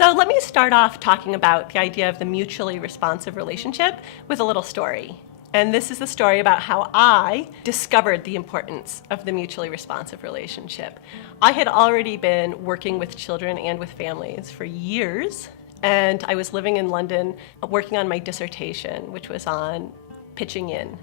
So let me start off talking about the idea of the mutually responsive relationship with a little story. And this is the story about how I discovered the importance of the mutually responsive relationship. I had already been working with children and with families for years, and I was living in London working on my dissertation, which was on pitching in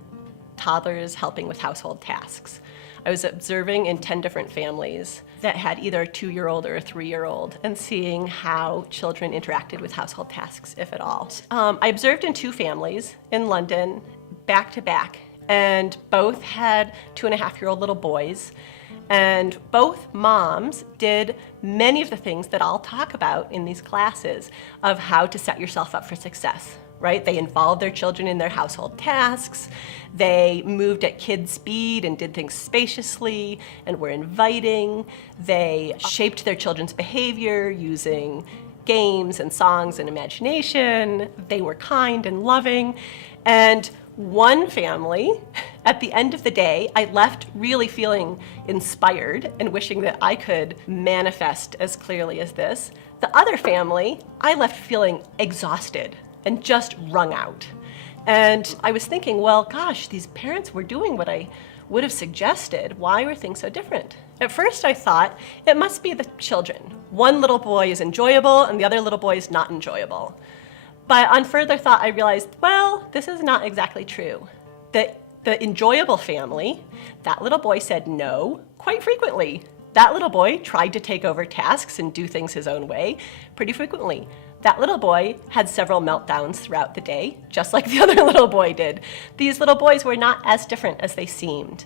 toddlers helping with household tasks. I was observing in 10 different families that had either a 2-year-old or a 3-year-old and seeing how children interacted with household tasks, if at all. I observed in 2 families in London, back to back, and both had 2.5-year-old little boys, and both moms did many of the things that I'll talk about in these classes of how to set yourself up for success. Right? They involved their children in their household tasks. They moved at kid speed and did things spaciously and were inviting. They shaped their children's behavior using games and songs and imagination. They were kind and loving. And one family, at the end of the day, I left really feeling inspired and wishing that I could manifest as clearly as this. The other family, I left feeling exhausted and just wrung out. And I was thinking, well, gosh, these parents were doing what I would have suggested. Why were things so different? At first I thought it must be the children. One little boy is enjoyable and the other little boy is not enjoyable. But on further thought, I realized, well, this is not exactly true. The enjoyable family, that little boy said no quite frequently. That little boy tried to take over tasks and do things his own way pretty frequently. That little boy had several meltdowns throughout the day, just like the other little boy did. These little boys were not as different as they seemed.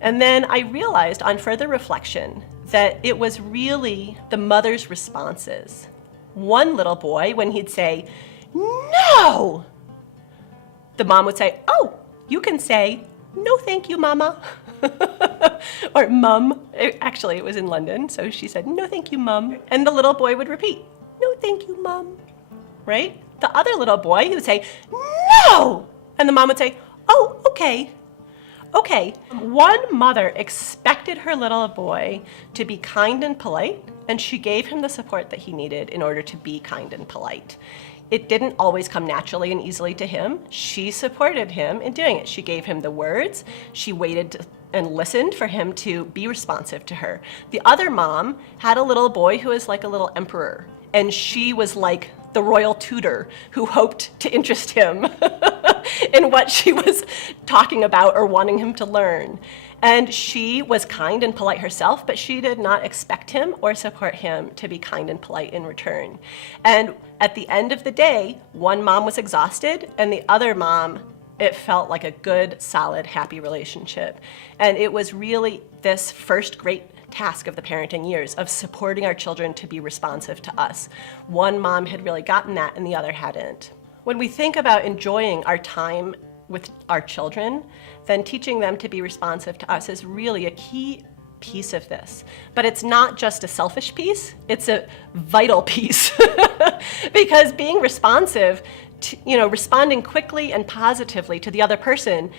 And then I realized on further reflection that it was really the mother's responses. One little boy, when he'd say, "No!" the mom would say, "Oh, you can say, 'No, thank you, Mama.'" Or "Mum." Actually, it was in London, so she said, "No, thank you, Mum." And the little boy would repeat, "No, thank you, Mom." Right? The other little boy, he would say, "No!" And the mom would say, "Oh, okay. Okay." One mother expected her little boy to be kind and polite, and she gave him the support that he needed in order to be kind and polite. It didn't always come naturally and easily to him. She supported him in doing it. She gave him the words. She waited and listened for him to be responsive to her. The other mom had a little boy who was like a little emperor, and she was like the royal tutor who hoped to interest him in what she was talking about or wanting him to learn. And she was kind and polite herself, but she did not expect him or support him to be kind and polite in return. And at the end of the day, one mom was exhausted, and the other mom, it felt like a good, solid, happy relationship. And it was really this first great task of the parenting years of supporting our children to be responsive to us. One mom had really gotten that and the other hadn't. When we think about enjoying our time with our children, then teaching them to be responsive to us is really a key piece of this. But it's not just a selfish piece, it's a vital piece. Because being responsive, responding quickly and positively to the other person,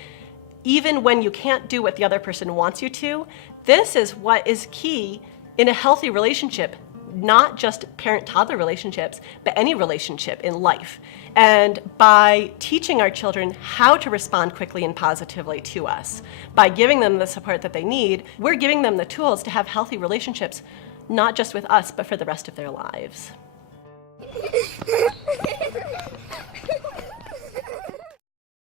even when you can't do what the other person wants you to, this is what is key in a healthy relationship, not just parent-toddler relationships, but any relationship in life. And by teaching our children how to respond quickly and positively to us, by giving them the support that they need, we're giving them the tools to have healthy relationships, not just with us, but for the rest of their lives.